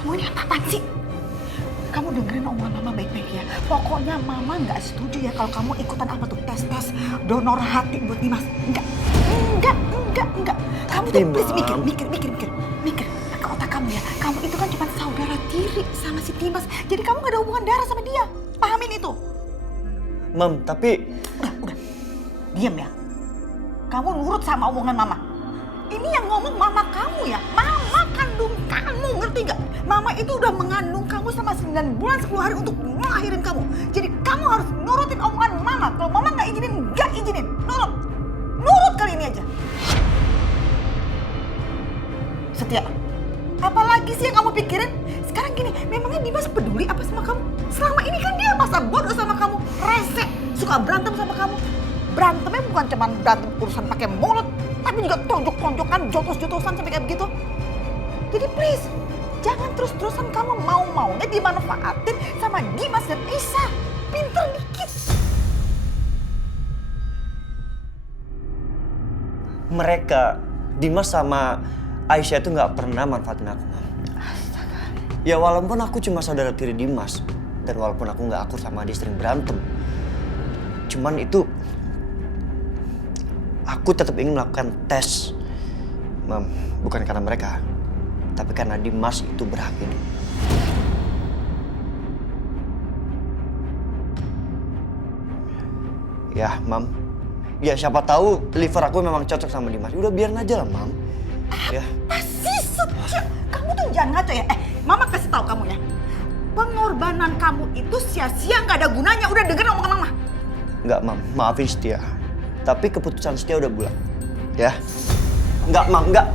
Kamu ini apa-apaan sih? Kamu dengerin omongan Mama baik-baik ya. Pokoknya Mama nggak setuju ya kalau kamu ikutan apa tuh tes donor hati buat Dimas. Enggak. Kamu tuh please mikir ke otak kamu ya. Kamu itu kan cuma saudara tiri sama si Dimas. Jadi kamu gak ada hubungan darah sama dia. Pahamin itu. Mam, tapi... Udah. Diam ya. Kamu nurut sama omongan Mama. Ini yang ngomong Mama kamu ya. Mama kandung kamu, ngerti gak? Mama itu udah mengandung kamu selama 9 bulan 10 hari untuk ngelahirin kamu. Jadi kamu harus nurutin omongan Mama. Kalau Mama gak izinin. Nurut kali ini aja. Setia, apalagi sih yang kamu pikirin? Sekarang gini, memangnya Dimas peduli apa sama kamu? Selama ini kan dia masa bodoh sama kamu, rese, suka berantem sama kamu. Berantemnya bukan cuma berantem urusan pakai mulut, tapi juga tonjok-tonjokan, jotos-jotosan sampai kayak begitu. Jadi please, jangan terus-terusan kamu mau-maunya dimanfaatin sama Dimas dan Isa. Pinter dikit. Mereka, Dimas sama Aisyah itu nggak pernah manfaatin aku, Mam. Astaga. Ya walaupun aku cuma saudara tiri Dimas, dan walaupun aku nggak akur sama dia sering berantem, cuman itu aku tetap ingin melakukan tes, Mam. Bukan karena mereka, tapi karena Dimas itu berhak hidup. Ya, Mam. Ya siapa tahu liver aku memang cocok sama Dimas. Udah biarin aja lah, Mam. Ya. Apa sih Setia? Kamu tuh jangan ngaco ya. Mama kasih tahu kamu ya. Pengorbanan kamu itu sia-sia, nggak ada gunanya. Udah dengerin omongan Mama. Enggak, Mam. Maafin Setia. Tapi keputusan Setia udah bulat. Ya. Enggak, Mam. Enggak.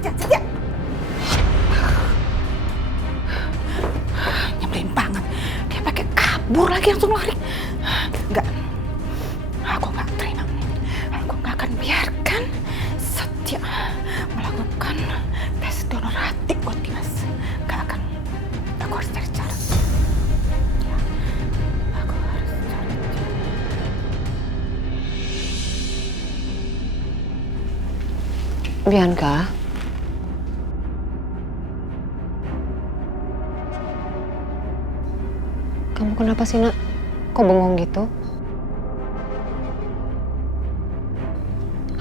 Setia. Nyebelin banget. Dia pakai kabur lagi langsung lari. Enggak. Aku nggak terima. Aku nggak akan biarkan Setia melakukan tes donor hati buat Dimas. Nggak akan. Aku harus cari cara. Ya, aku harus cari cara. Bianca, kamu kenapa sih, Nak? Kok bengong gitu?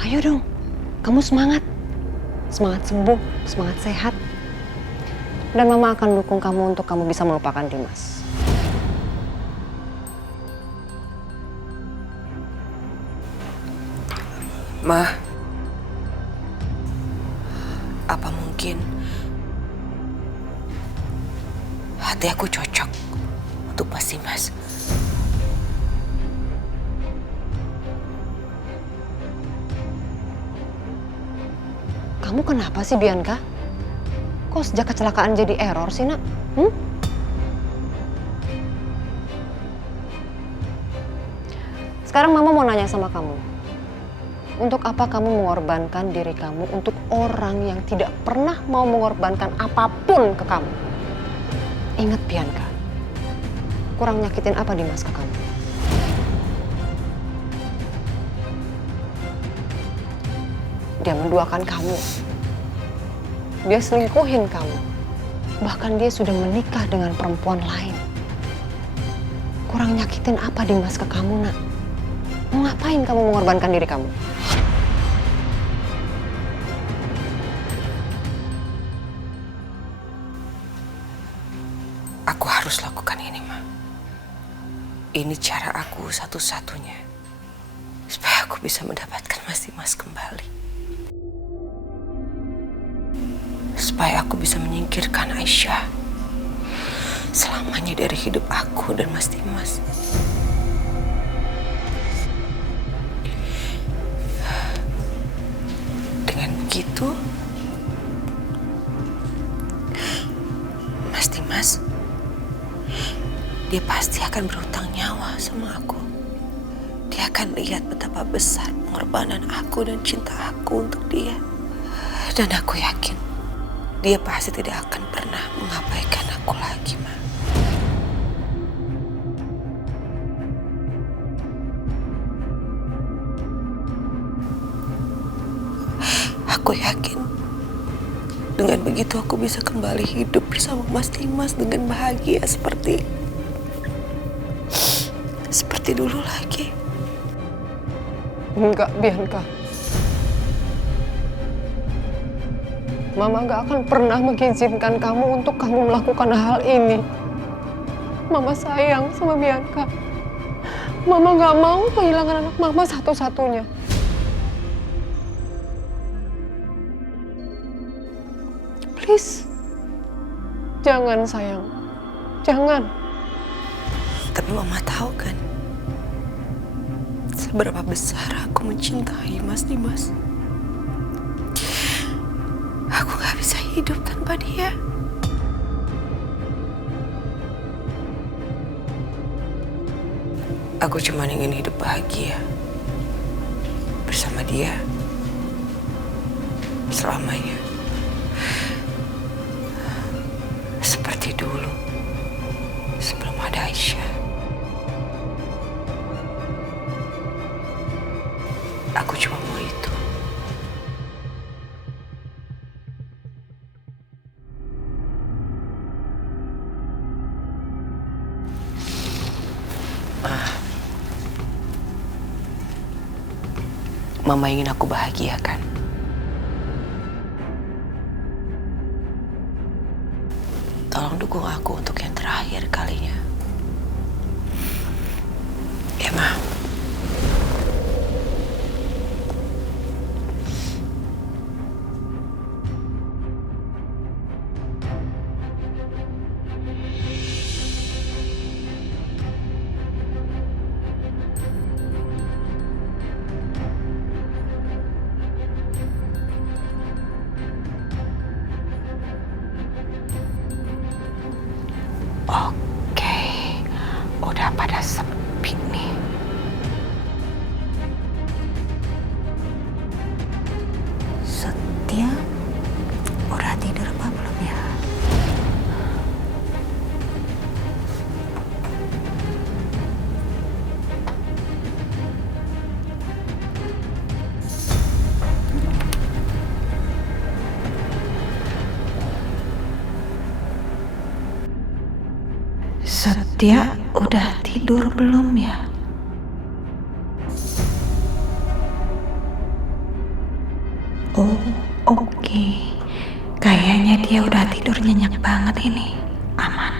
Ayo dong, kamu semangat. Semangat sembuh, semangat sehat. Dan Mama akan dukung kamu untuk kamu bisa melupakan Dimas. Ma, apa mungkin hati aku cocok untuk Mas Dimas? Kamu kenapa sih, Bianca? Kok sejak kecelakaan jadi error sih, Nak? Sekarang Mama mau nanya sama kamu. Untuk apa kamu mengorbankan diri kamu untuk orang yang tidak pernah mau mengorbankan apapun ke kamu? Ingat, Bianca. Kurang nyakitin apa Dimas ke kamu? Dia menduakan kamu. Dia selingkuhin kamu. Bahkan dia sudah menikah dengan perempuan lain. Kurang nyakitin apa Dimas ke kamu, Nak? Mau ngapain kamu mengorbankan diri kamu? Aku harus lakukan ini, Ma. Ini cara aku satu-satunya supaya aku bisa mendapatkan Mas Dimas kembali. Supaya aku bisa menyingkirkan Aisyah selamanya dari hidup aku dan Mas Dimas. Dengan begitu, Mas Dimas, dia pasti akan berhutang nyawa sama aku. Dia akan lihat betapa besar pengorbanan aku dan cinta aku untuk dia. Dan aku yakin dia pasti tidak akan pernah mengabaikan aku lagi, Ma. Aku yakin Dengan begitu aku bisa kembali hidup bersama Mas Dimas dengan bahagia seperti dulu lagi. Enggak, Bianca. Mama gak akan pernah mengizinkan kamu untuk kamu melakukan hal ini. Mama sayang sama Bianca. Mama gak mau kehilangan anak mama satu-satunya. Please. Jangan, sayang. Jangan. Tapi Mama tahu kan, seberapa besar aku mencintai Mas Dimas. Aku gak bisa hidup tanpa dia. Aku cuma ingin hidup bahagia bersama dia selamanya. Seperti dulu, sebelum ada Aisyah. Aku cuma mau itu. Mama ingin aku bahagia kan? Tolong dukung aku untuk yang terakhir kalinya. Ya, Ma. Oke, udah pada sepi nih. Setia udah tidur apa belum ya? Setia udah tidur belum ya? Oh, oke. Kayaknya dia udah tidur nyenyak banget ini. Aman.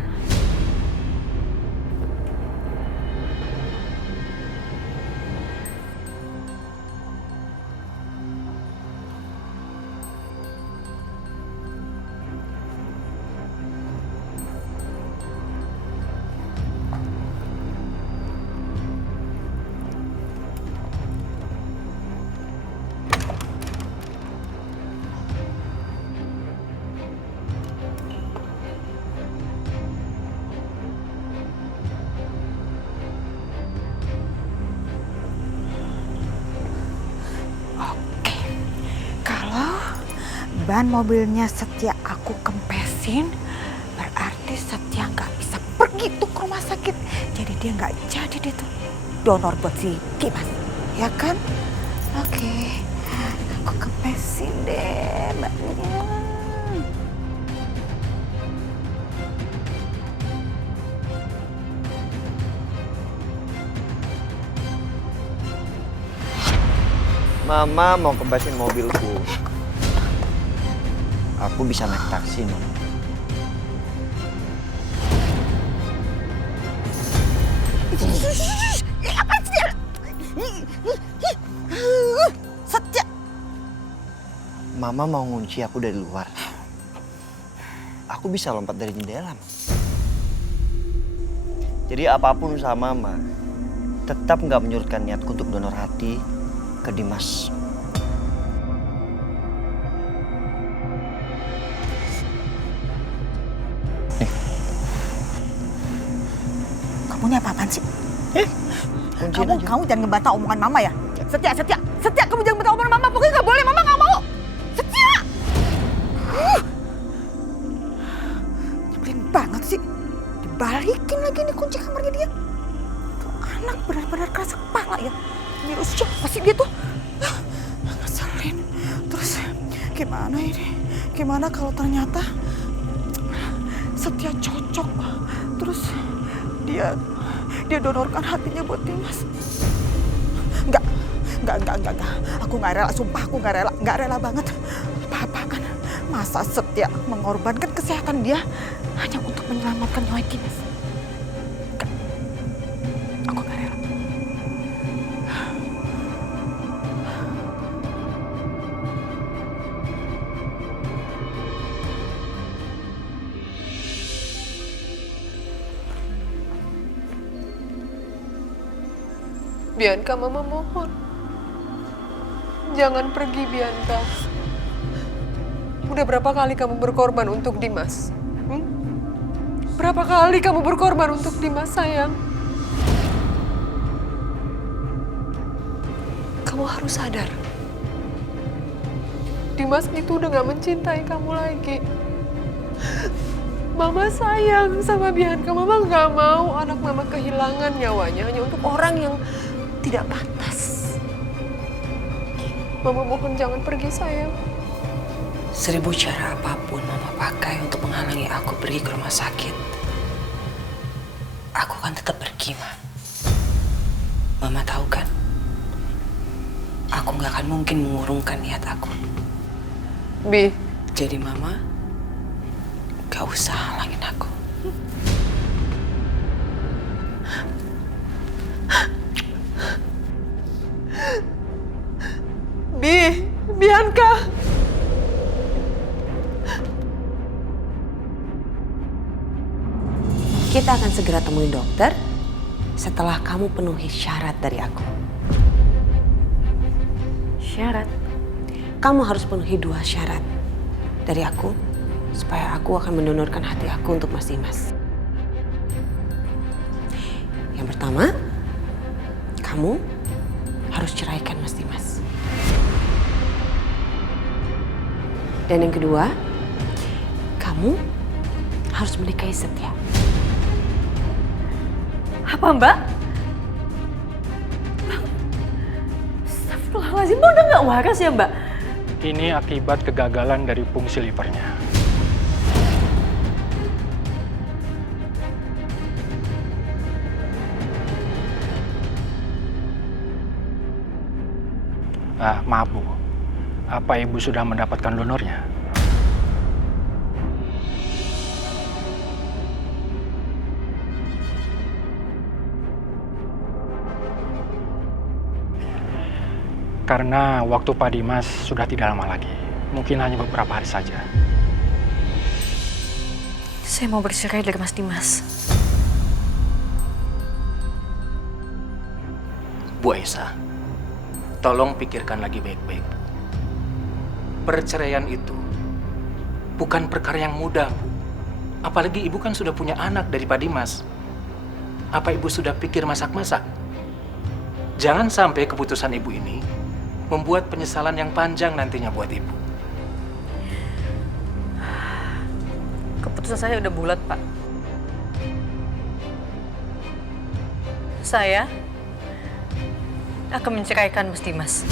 Ban mobilnya Setia aku kempesin, berarti Setia nggak bisa pergi tuh ke rumah sakit. Jadi dia nggak jadi deh tuh donor buat si Dimas, ya kan? Oke, aku kempesin deh bannya. Mama mau kempesin mobilku. Aku bisa naik taksi, Mama. Apa sih? Setia. Mama mau ngunci aku dari luar. Aku bisa lompat dari jendela. Jadi apapun usaha Mama, tetap nggak menyurutkan niatku untuk donor hati ke Dimas. Kamu ini apa-apaan sih? Kunciin aja. Kamu jangan ngebantah omongan Mama ya. Setia, kamu jangan ngebantah omongan Mama. Pokoknya nggak boleh, Mama nggak mau. Setia! Nyebelin banget sih. Dibalikin lagi nih kunci kamarnya dia. Tuh anak benar-benar keras kepala ya. Nyuruh siapa sih dia tuh? Ngeselin. Terus gimana ini? Gimana kalau ternyata Setia cocok, terus dia donorkan hatinya buat Dimas? Enggak. Aku nggak rela, sumpah aku nggak rela banget. Apa-apaan? Masa Setia mengorbankan kesehatan dia hanya untuk menyelamatkan nyawa Dimas? Enggak. Aku nggak rela. Bianca, Mama mohon. Jangan pergi, Bianca. Udah berapa kali kamu berkorban untuk Dimas? Berapa kali kamu berkorban untuk Dimas, sayang? Kamu harus sadar. Dimas itu udah gak mencintai kamu lagi. Mama sayang sama Bianca. Mama gak mau anak Mama kehilangan nyawanya hanya untuk orang yang tidak pantas. Mama mohon jangan pergi, sayang. 1000 cara apapun Mama pakai untuk menghalangi aku pergi ke rumah sakit, aku akan tetap pergi, Ma. Mama tahu kan, aku nggak akan mungkin mengurungkan niat aku. Bi, Jadi Mama, gak usah halangin aku. Bianca. Kita akan segera temuin dokter setelah kamu penuhi syarat dari aku. Syarat? Kamu harus penuhi 2 syarat dari aku supaya aku akan mendonorkan hati aku untuk Mas Dimas. Yang pertama, kamu harus ceraikan Mas Dimas. Dan yang kedua, kamu harus menikahi Setia. Apa, Mbak? Astagfirullahaladzim, Mbak udah gak waras ya, Mbak? Ini akibat kegagalan dari fungsi livernya. Maaf Bu, apa Ibu sudah mendapatkan donornya? Karena waktu Pak Dimas sudah tidak lama lagi, mungkin hanya beberapa hari saja. Saya mau bercerai dari Mas Dimas. Bu Aisyah, tolong pikirkan lagi baik-baik. Perceraian itu bukan perkara yang mudah, Bu. Apalagi Ibu kan sudah punya anak dari Pak Dimas. Apa Ibu sudah pikir masak-masak? Jangan sampai keputusan Ibu ini membuat penyesalan yang panjang nantinya buat Ibu. Keputusan saya udah bulat, Pak. Saya akan menceraikan Mas Dimas.